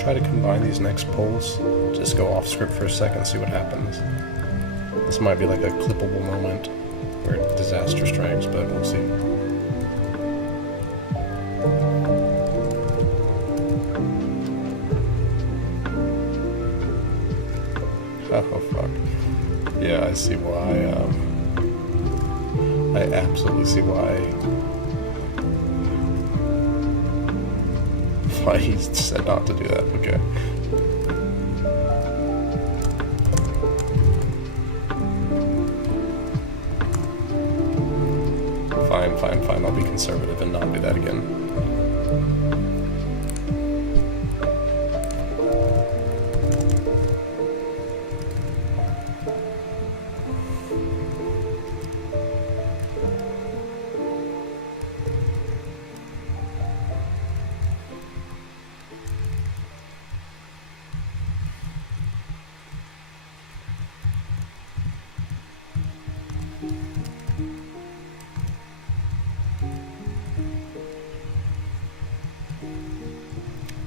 try to combine these next pulls. Just go off script for a second, see what happens. This might be like a clippable moment where disaster strikes, but we'll see. Oh fuck. Yeah, I see why, I absolutely see why he said not to do that. Okay. Fine. I'll be conservative and not do that again.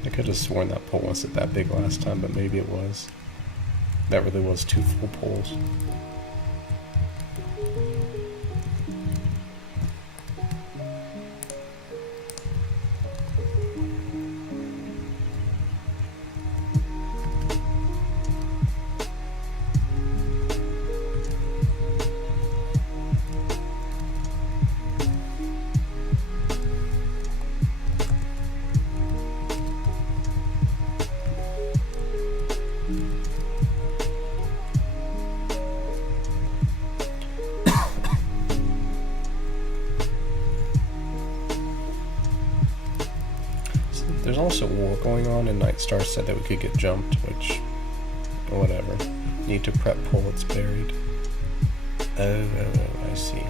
I could have sworn that pole wasn't that big last time, but maybe it was. That really was 2 full poles. There's also war going on, and Night Star said that we could get jumped, which, whatever. Need to prep pull, it's buried. Oh, I see.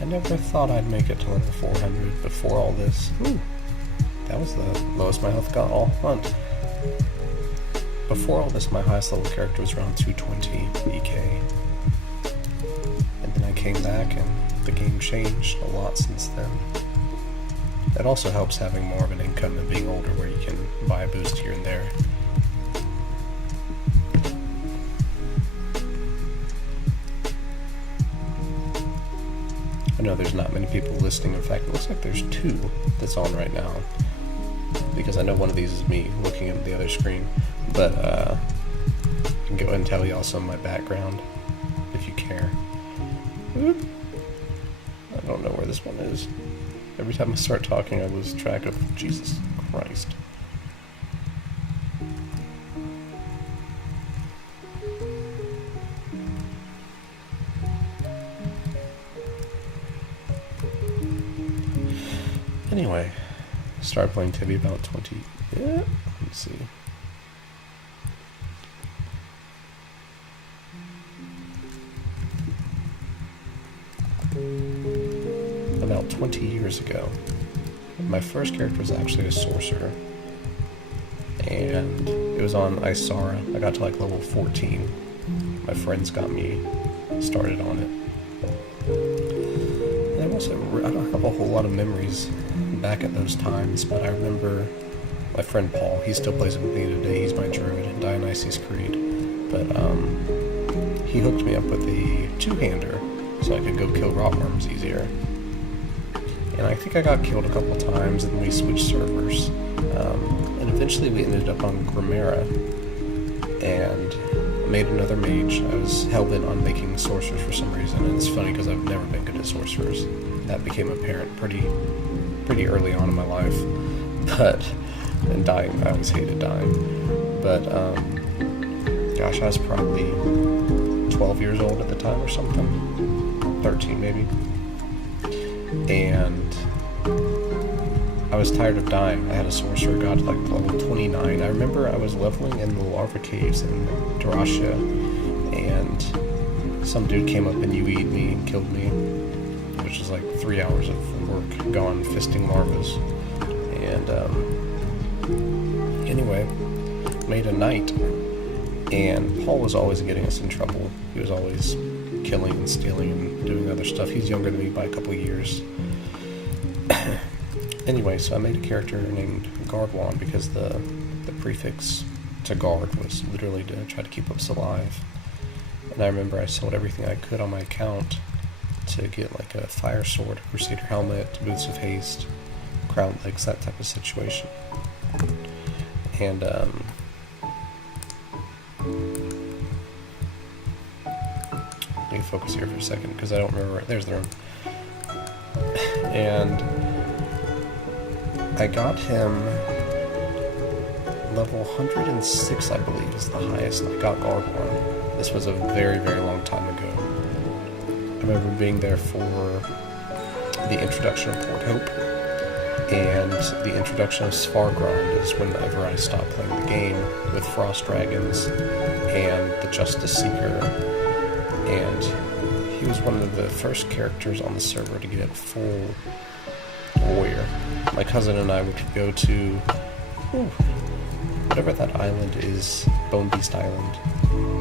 I never thought I'd make it to level 400 before all this. Ooh, that was the lowest my health got all hunt. Before all this, my highest level character was around 220 EK. And then I came back and the game changed a lot since then. It also helps having more of an income and being older where you can buy a boost here and there. I know there's not many people listening. In fact, it looks like there's 2 that's on right now. Because I know one of these is me looking at the other screen. But I can go ahead and tell y'all some of my background, if you care. I don't know where this one is. Every time I start talking, I lose track of Jesus Christ. Anyway, started playing Tibby about 20. Yeah, let's see. About 20 years ago. My first character was actually a sorcerer, and it was on Isara. I got to like level 14. My friends got me started on it. And I don't have a whole lot of memories back at those times, but I remember my friend Paul, he still plays with me today. He's my druid in Dionysus Creed, but he hooked me up with a 2-hander so I could go kill rotworms easier. And I think I got killed a couple times, and then we switched servers. And eventually we ended up on Grimera, and made another mage. I was hell-bent on making sorcerers for some reason, and it's funny because I've never been good at sorcerers. That became apparent pretty early on in my life. And dying, I always hated dying. But gosh, I was probably 12 years old at the time or something. 13 maybe. And I was tired of dying. I had a sorcerer god like level 29. I remember I was leveling in the larva caves in Darasha, and some dude came up and UE'd me and killed me, which is like 3 hours of work gone fisting larvas. And anyway, made a Nite, and Paul was always getting us in trouble. He was always killing and stealing and doing other stuff. He's younger than me by a couple of years. Anyway, so I made a character named Gardwan because the prefix to guard was literally to try to keep us alive. And I remember I sold everything I could on my account to get like a fire sword, a crusader helmet, boots of haste, crown legs, that type of situation. And let me focus here for a second because I don't remember. There's the room. And I got him level 106, I believe, is the highest I got Gardwan. This was a very, very long time ago. I remember being there for the introduction of Port Hope, and the introduction of Svargrond is whenever I stopped playing the game with Frost Dragons and the Justice Seeker, and he was one of the first characters on the server to get full warrior. My cousin and I would go to whatever that island is, Bone Beast Island,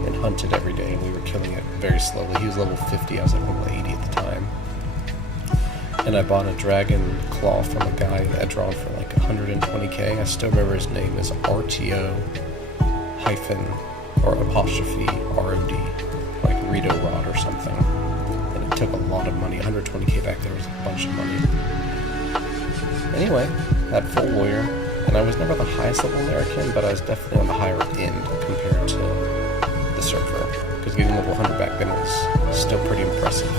and hunt it every day, and we were killing it very slowly. He was level 50, I was at level 80 at the time. And I bought a dragon claw from a guy that I'd drawn for like 120k. I still remember his name is RTO hyphen or apostrophe ROD, like Rito Rod or something. And it took a lot of money. 120k back there was a bunch of money. Anyway, had full warrior, and I was never the highest level American, but I was definitely on the higher end compared to the server, because getting level 100 back then was still pretty impressive.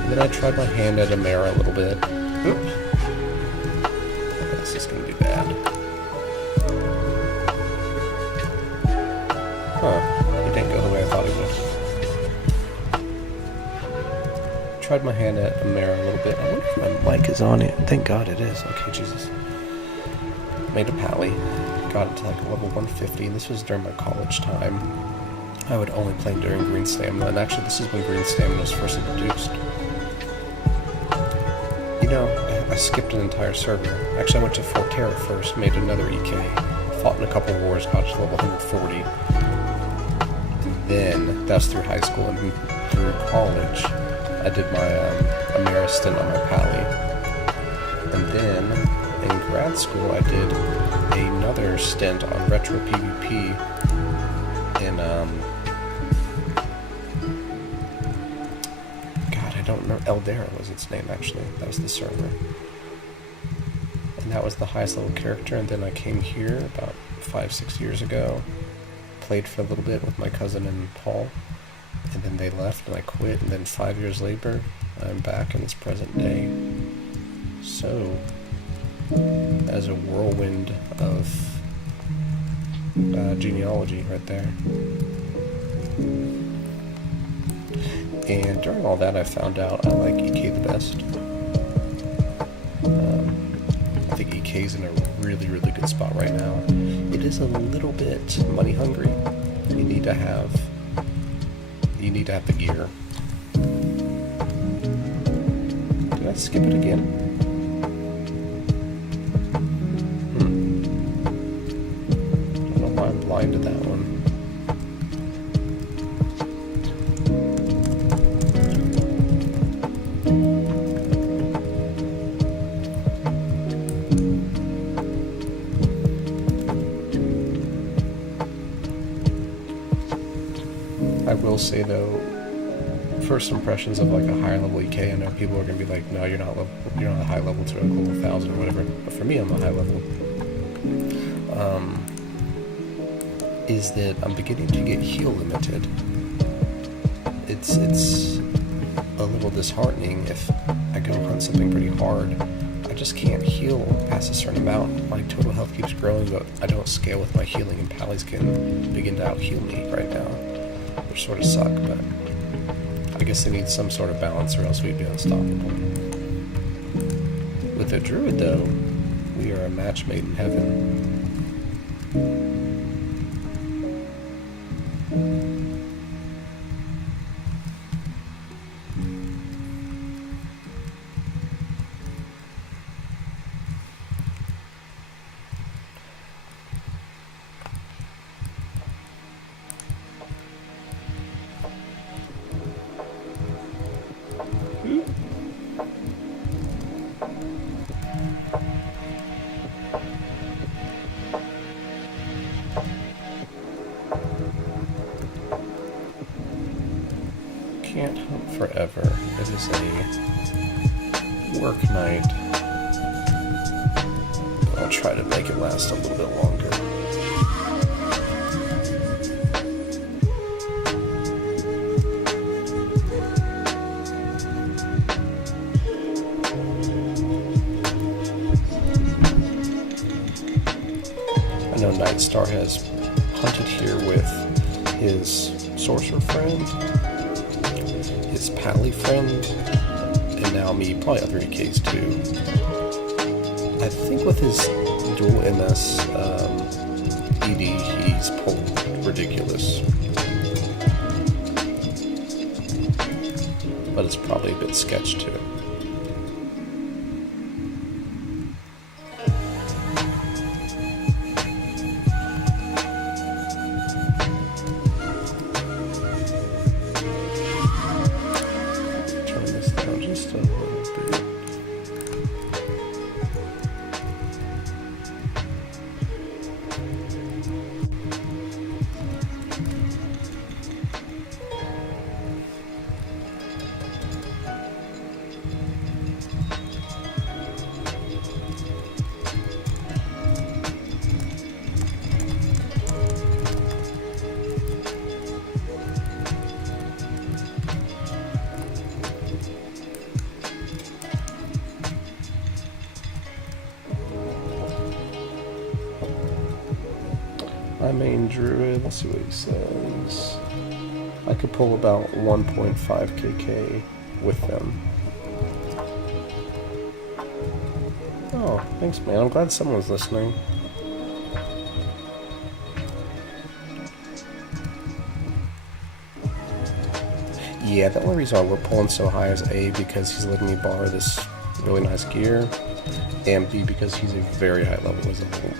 And then I tried my hand at Amara a little bit. Oop. This is going to be bad. Huh. It didn't go the way I thought it would. Tried my hand at Amara a little bit. I wonder if my mic is on it. Thank God it is. Okay, Jesus. Made a pally. Got it to like level 150, and this was during my college time. I would only play during Green Stamina, and actually this is when Green Stamina was first introduced. You know, I skipped an entire server. Actually, I went to Forterra first, made another EK, fought in a couple wars, got to level 140. And then, that's through high school, and through college, I did my Amara stint on my pally. And then, in grad school, I did another stint on Retro PvP in, I don't know, Eldera was its name, actually. That was the server. And that was the highest level character, and then I came here about 5-6 years ago, played for a little bit with my cousin and Paul, and then they left and I quit, and then 5 years later, I'm back in this present day. So, as a whirlwind of genealogy right there. And during all that, I found out I like EK the best. I think EK's in a really, really good spot right now. It is a little bit money hungry. You need to have the gear. Did I skip it again? I don't know why I'm blind to that one. I will say though, first impressions of like a higher level EK, I know people are gonna be like, no, you're not a high level to a level 1000 or whatever. But for me, I'm a high level. Is that I'm beginning to get heal limited. It's a little disheartening if I go hunt something pretty hard. I just can't heal past a certain amount. My total health keeps growing, but I don't scale with my healing, and pallies can begin to out-heal me right now, which sort of suck, but I guess they need some sort of balance or else we'd be unstoppable. With a druid, though, we are a match made in heaven. Can't hunt forever. It is a work night. But I'll try to make it last a little bit longer. I know Nite Star has hunted here with his sorcerer friend, his pally friend, and now me, probably other EKs too. I think with his dual MS ED, he's pulled ridiculous. But it's probably a bit sketch too. My main druid, let's see what he says. I could pull about 1.5 kk with them. Oh, thanks man, I'm glad someone's listening. Yeah, the only reason why we're pulling so high is A, because he's letting me borrow this really nice gear, and B, because he's a very high level, he's level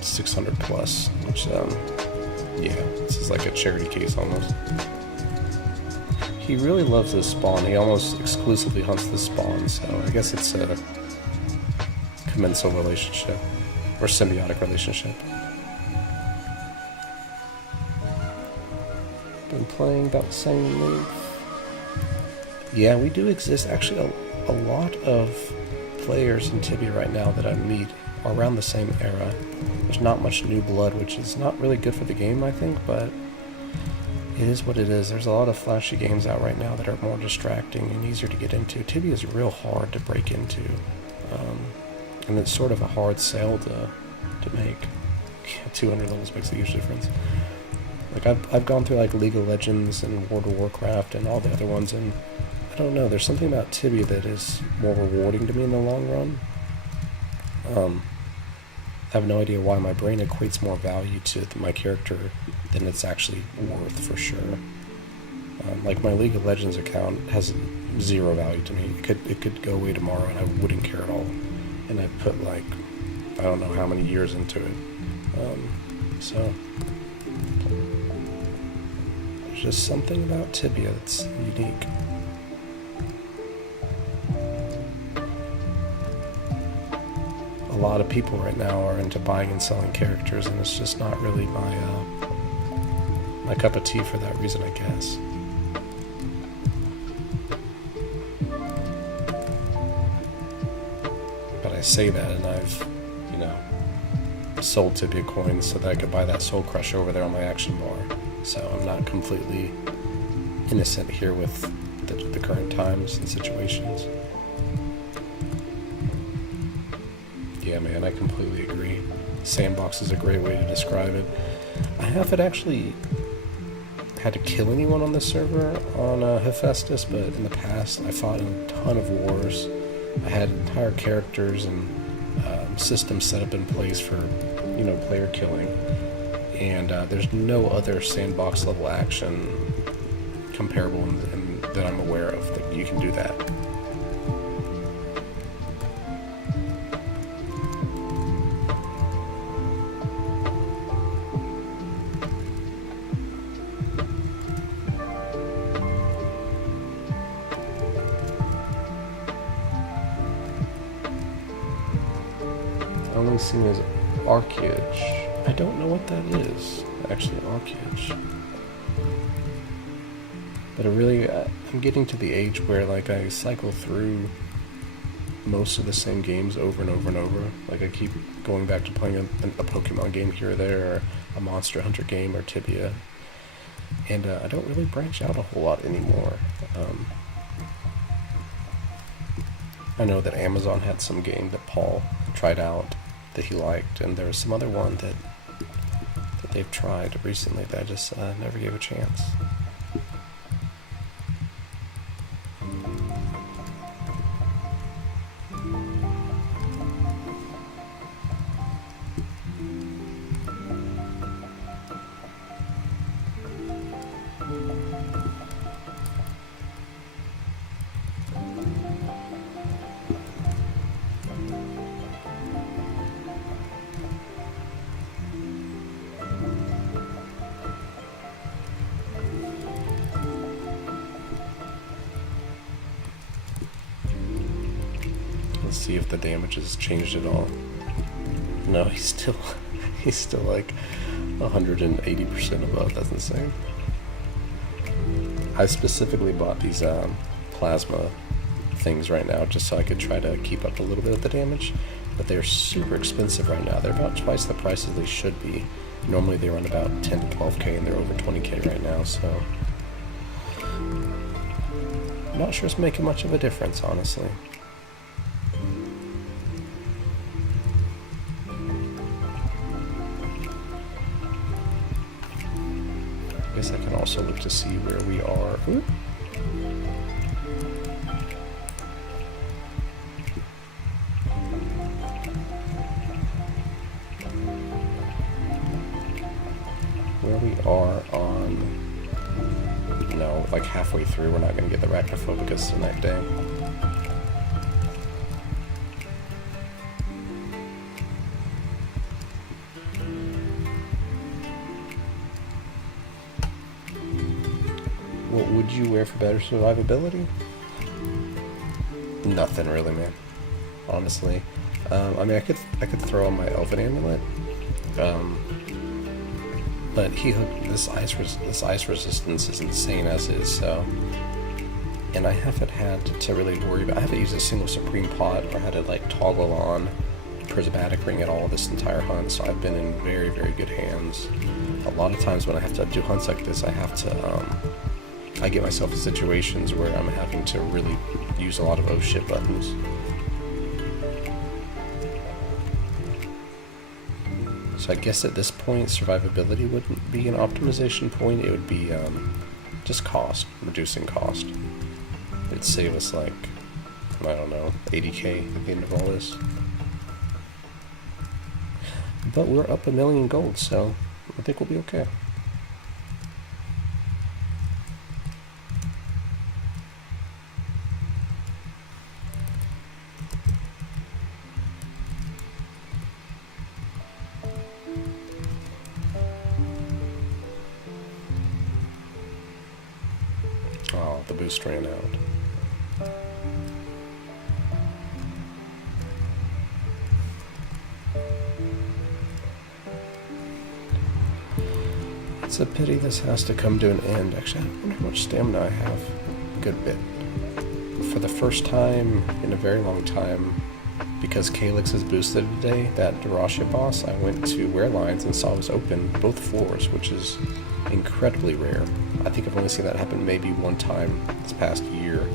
600 plus, which, yeah, this is like a charity case almost. He really loves this spawn. He almost exclusively hunts this spawn, so I guess it's a commensal relationship, or symbiotic relationship. Been playing about the same length. Yeah, we do exist. Actually, a lot of players in Tibia right now that I meet are around the same era. There's not much new blood, which is not really good for the game, I think, but it is what it is. There's a lot of flashy games out right now that are more distracting and easier to get into. Tibia is real hard to break into, and it's sort of a hard sell to make. Yeah, 200 levels makes a huge difference. Like, I've gone through like League of Legends and World of Warcraft and all the other ones, and I don't know, there's something about Tibia that is more rewarding to me in the long run. I have no idea why my brain equates more value to my character than it's actually worth, for sure. Like, my League of Legends account has zero value to me. It could go away tomorrow and I wouldn't care at all. And I put, like, I don't know how many years into it. So there's just something about Tibia that's unique. A lot of people right now are into buying and selling characters, and it's just not really my cup of tea for that reason, I guess. But I say that, and I've, you know, sold Tibia coins so that I could buy that Soul Crush over there on my action bar. So I'm not completely innocent here with the current times and situations. Yeah, man, I completely agree. Sandbox is a great way to describe it. I haven't actually had to kill anyone on this server on Hephaestus, but in the past I fought in a ton of wars. I had entire characters and systems set up in place for, player killing. And there's no other sandbox level action comparable that I'm aware of that you can do that. Only seen as Archeage. I don't know what that is, actually, Archeage. But I'm getting to the age where, like, I cycle through most of the same games over and over and over. Like, I keep going back to playing a Pokemon game here or there, or a Monster Hunter game, or Tibia. And I don't really branch out a whole lot anymore. I know that Amazon had some game that Paul tried out that he liked, and there was some other one that they've tried recently that I just never gave a chance. Let's see if the damage has changed at all. No, he's still like 180% above. That's insane. I specifically bought these plasma things right now just so I could try to keep up a little bit of the damage, but they're super expensive right now. They're about twice the prices they should be. Normally they run about 10 to 12k, and they're over 20k right now, so I'm not sure it's making much of a difference, honestly. I guess I can also look to see where we are. Ooh. Where we are on... No, like halfway through, we're not going to get the Arachnophobia because it's the night day. What would you wear for better survivability? Nothing really, man. Honestly, I mean, I could throw on my Elven Amulet, but this ice resistance is insane as is. So, and I haven't had to really worry about. I haven't used a single Supreme Pot or had to like toggle on Prismatic Ring at all this entire hunt. So I've been in very, very good hands. A lot of times when I have to do hunts like this, I have to. I get myself in situations where I'm having to really use a lot of oh shit buttons. So I guess at this point, survivability wouldn't be an optimization point. It would be just cost, reducing cost. It'd save us like, I don't know, 80k at the end of all this. But we're up 1 million gold, so I think we'll be okay. Oh, the boost ran out. It's a pity this has to come to an end. Actually, I wonder how much stamina I have. A good bit. For the first time in a very long time, because Calyx is boosted today, that Darasha boss, I went to Warelines and saw it was open both floors, which is incredibly rare. I think I've only seen that happen maybe one time this past year.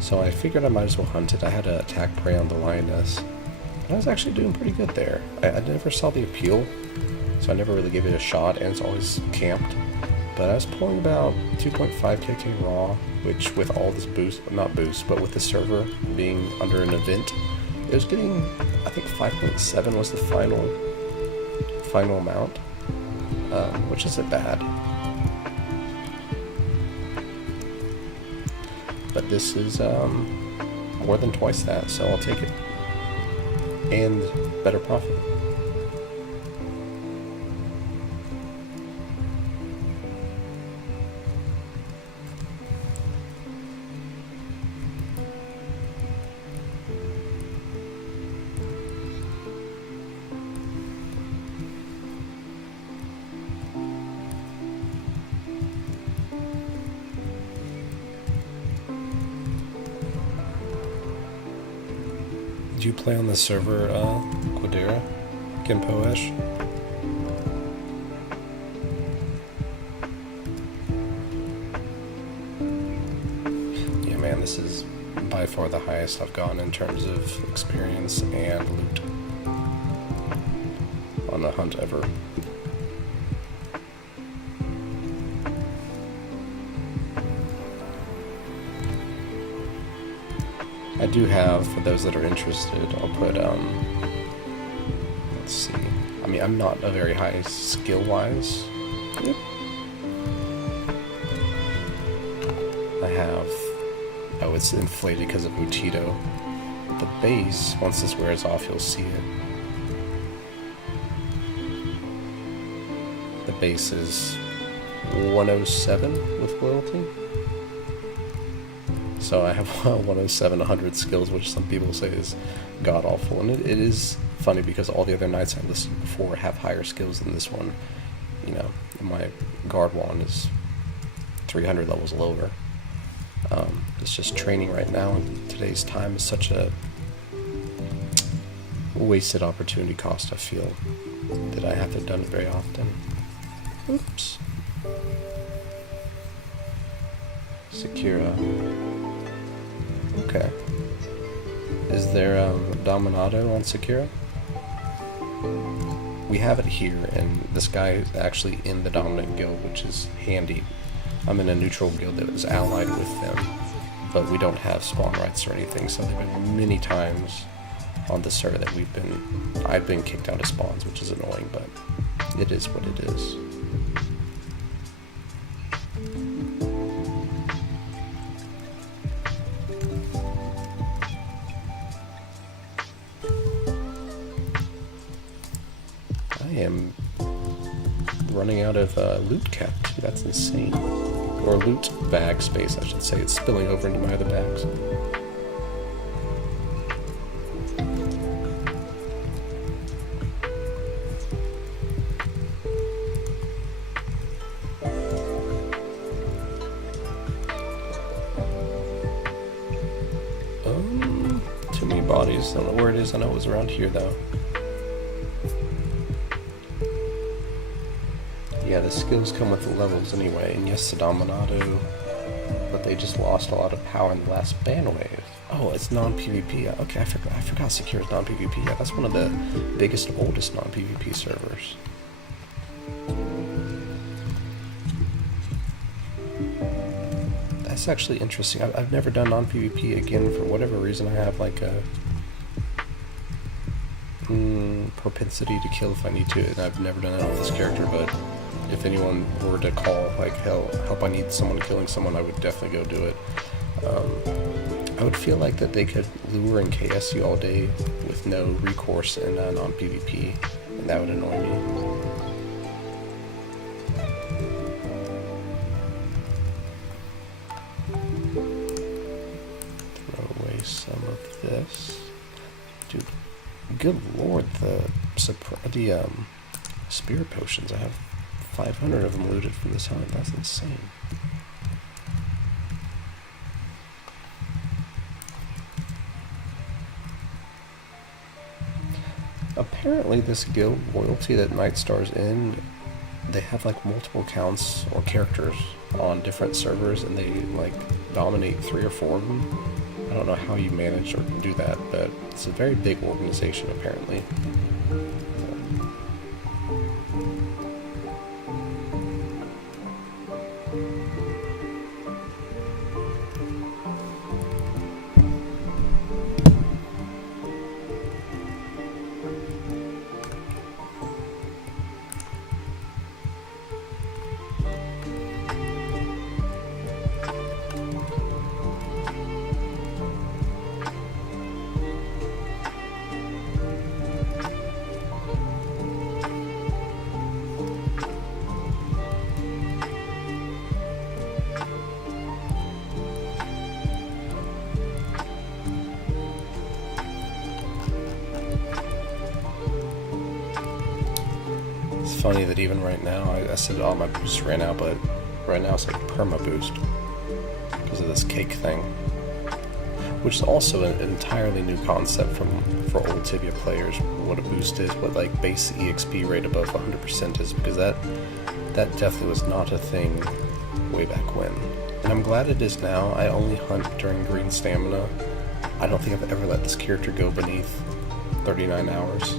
So I figured I might as well hunt it. I had to attack prey on the lioness. I was actually doing pretty good there. I never saw the appeal, so I never really gave it a shot, and it's always camped. But I was pulling about 2.5 KK raw, which with all this boost, not boost, but with the server being under an event, it was getting, I think 5.7 was the final amount, which isn't bad. But this is more than twice that, so I'll take it. And better profit. Do you play on the server, Quadera? Genpoesh? Yeah, man, this is by far the highest I've gone in terms of experience and loot on a hunt ever. I do have, for those that are interested, I'll put, let's see. I mean, I'm not a very high skill-wise. Yep. I have, oh, it's inflated because of Mutito. The base, once this wears off, you'll see it. The base is 107 with loyalty. So I have 107, 100 skills, which some people say is god-awful. And it is funny because all the other knights I listed before have higher skills than this one. You know, my Gardwan is 300 levels lower. It's just training right now, and today's time is such a wasted opportunity cost, I feel, that I haven't done it very often. Oops. Secura. Okay. Is there Dominato on Secura? We have it here, and this guy is actually in the dominant guild, which is handy. I'm in a neutral guild that is allied with them, but we don't have spawn rights or anything, so there have been many times on the server that I've been kicked out of spawns, which is annoying, but it is what it is. I am running out of loot cap too. That's insane. Or loot bag space, I should say. It's spilling over into my other bags. Too many bodies. Don't know where it is. I know it was around here though. Yeah, the skills come with the levels anyway, and yes, the Dominato, but they just lost a lot of power in the last ban wave. Oh, it's non-PvP. Okay, I forgot Secure is non-PvP. Yeah, that's one of the biggest, oldest non-PvP servers. That's actually interesting. I've never done non-PvP again. For whatever reason, I have like a propensity to kill if I need to, and I've never done it with this character, but if anyone were to call, like, help, I need someone killing someone, I would definitely go do it. I would feel like that they could lure and KS you all day with no recourse in non-PvP, and that would annoy me. Throw away some of this. Dude, good lord, the spirit potions, I have 500 of them looted from this hunt. That's insane. Apparently this guild loyalty that Nite Star's in, they have like multiple accounts or characters on different servers, and they like dominate 3 or 4 of them. I don't know how you manage or do that, but it's a very big organization apparently. It's funny that even right now, I said all my boosts ran out, but right now it's like perma boost because of this cake thing, which is also an entirely new concept for old Tibia players. What a boost is, what like base EXP rate above 100% is, because that definitely was not a thing way back when, and I'm glad it is now. I only hunt during green stamina. I don't think I've ever let this character go beneath 39 hours.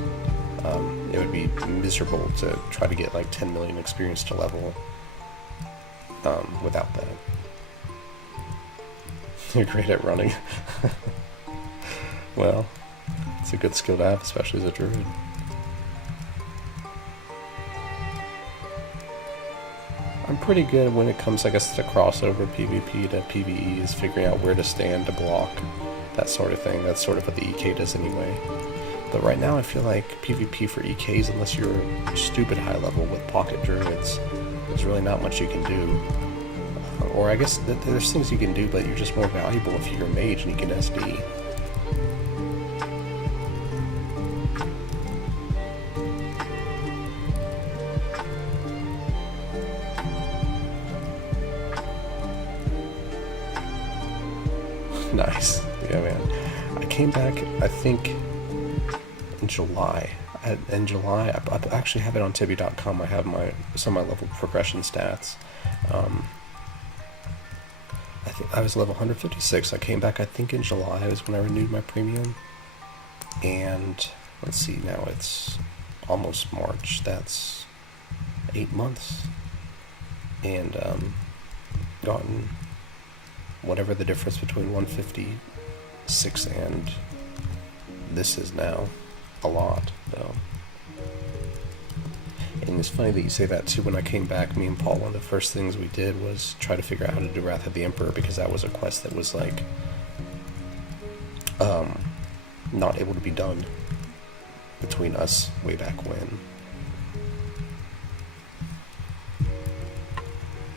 It would be miserable to try to get like 10 million experience to level without that. You're great at running. Well, it's a good skill to have, especially as a druid. I'm pretty good when it comes, I guess, to crossover PvP to PvE, is figuring out where to stand to block, that sort of thing. That's sort of what the EK does anyway. But right now I feel like PvP for EKs, unless you're stupid high level with pocket druids, there's really not much you can do. Or I guess there's things you can do, but you're just more valuable if you're a mage and you can SD. Nice. Yeah, man. I came back, I think, in July. In July, I actually have it on Tibia.com. I have some of my level progression stats. I think I was level 156. I came back, I think, in July was when I renewed my premium. And let's see, now it's almost March. That's 8 months. And gotten whatever the difference between 156 and this is now. A lot, though. And it's funny that you say that too. When I came back, me and Paul, one of the first things we did was try to figure out how to do Wrath of the Emperor, because that was a quest that was like not able to be done between us way back when.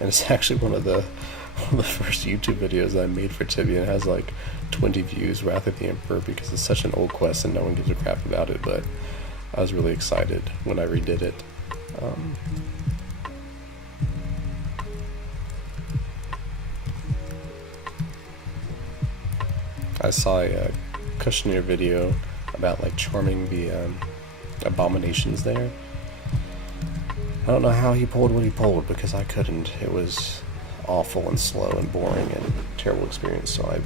And it's actually one of the first YouTube videos I made for Tibia. It has like 20 views, Wrath of the Emperor, because it's such an old quest and no one gives a crap about it, but I was really excited when I redid it. I saw a Kushner video about like charming the abominations there. I don't know how he pulled what he pulled, because I couldn't. It was awful and slow and boring and terrible experience, so I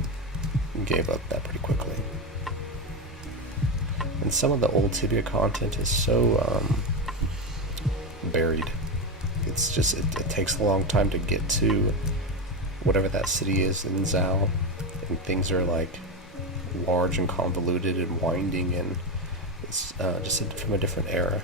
gave up that pretty quickly. And some of the old Tibia content is so buried. It's just, it takes a long time to get to whatever that city is in Zao, and things are like large and convoluted and winding, and it's just from a different era.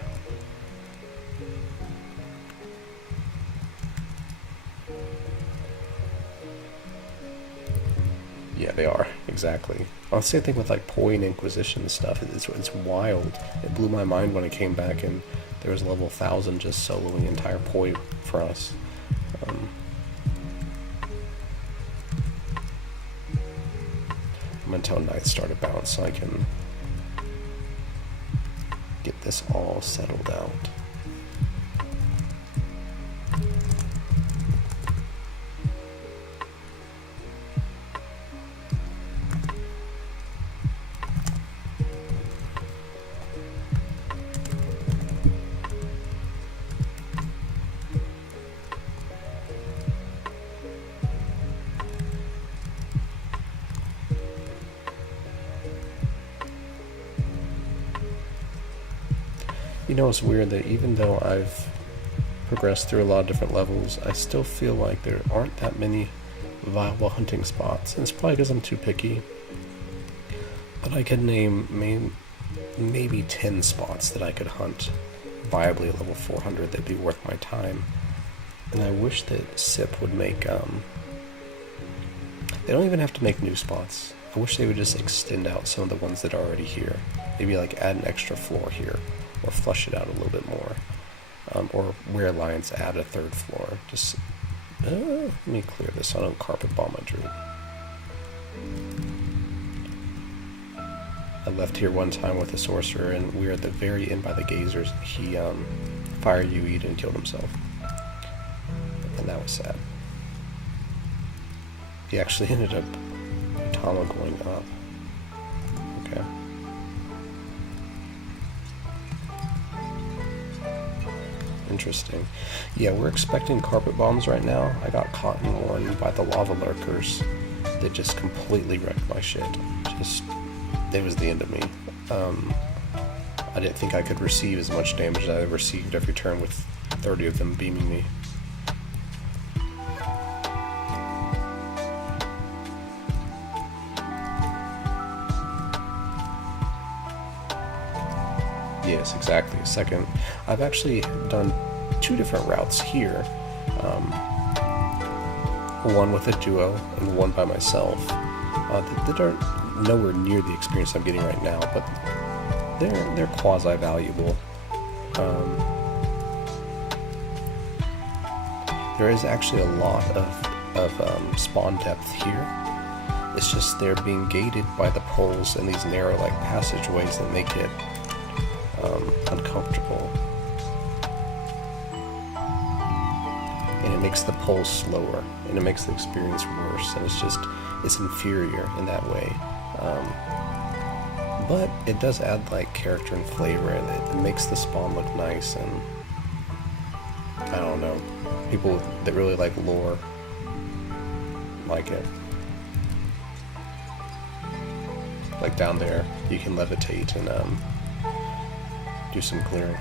Yeah, they are, exactly. I'll say the thing with like Poi and Inquisition stuff, it's wild. It blew my mind when I came back and there was level 1000 just soloing entire Poi for us. I'm gonna tell Nite start a bounce so I can get this all settled out. You know, it's weird that even though I've progressed through a lot of different levels, I still feel like there aren't that many viable hunting spots. And it's probably because I'm too picky. But I could name maybe 10 spots that I could hunt viably at level 400 that'd be worth my time. And I wish that SIP would make, they don't even have to make new spots. I wish they would just extend out some of the ones that are already here. Maybe like add an extra floor here, or flush it out a little bit more. Or where Alliance add a third floor. Just, let me clear this so I don't carpet bomb my druid. I left here one time with a sorcerer, and we were at the very end by the gazers. He fire UE'd and killed himself. And that was sad. He actually ended up Tama going up. Okay. Interesting. Yeah, we're expecting carpet bombs right now. I got caught in one by the lava lurkers that just completely wrecked my shit. It was the end of me. I didn't think I could receive as much damage as I received every turn with 30 of them beaming me. Yes, exactly. Second, I've actually done 2 different routes here. One with a duo and one by myself. That are nowhere near the experience I'm getting right now, but they're quasi-valuable. There is actually a lot of spawn depth here. It's just they're being gated by the poles and these narrow like passageways that make it uncomfortable. And it makes the poles slower, and it makes the experience worse, and it's inferior in that way. But it does add like character and flavor, and it makes the spawn look nice, and I don't know, people that really like lore like it. Like down there, you can levitate and do some clearing.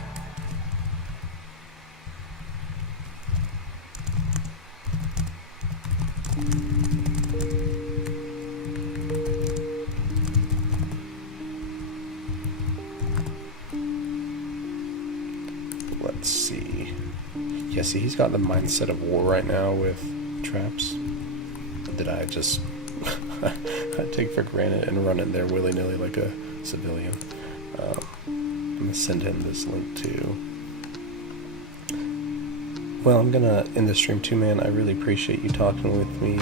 Let's see. Yeah, see, he's got the mindset of war right now with traps that I just I take for granted and run in there willy-nilly like a civilian. I'm gonna send him this link too. Well, I'm gonna end the stream too, man. I really appreciate you talking with me,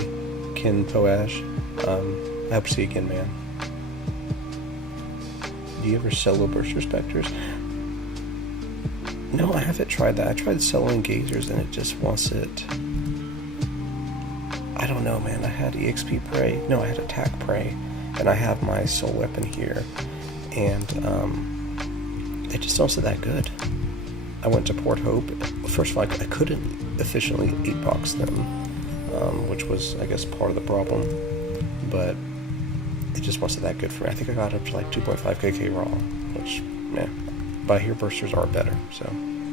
Ken Poash. I hope to see you again, man. Do you ever solo Burster Specters? No, I haven't tried that. I tried soloing Gazers and it just wants it. I don't know, man. I had EXP Prey. No, I had Attack Prey. And I have my soul weapon here. And it just don't sit that good. I went to Port Hope. First of all, I couldn't efficiently 8-box them, which was, I guess, part of the problem. But it just wasn't that good for me. I think I got up to like 2.5 KK raw, which, man. But I hear bursters are better, so.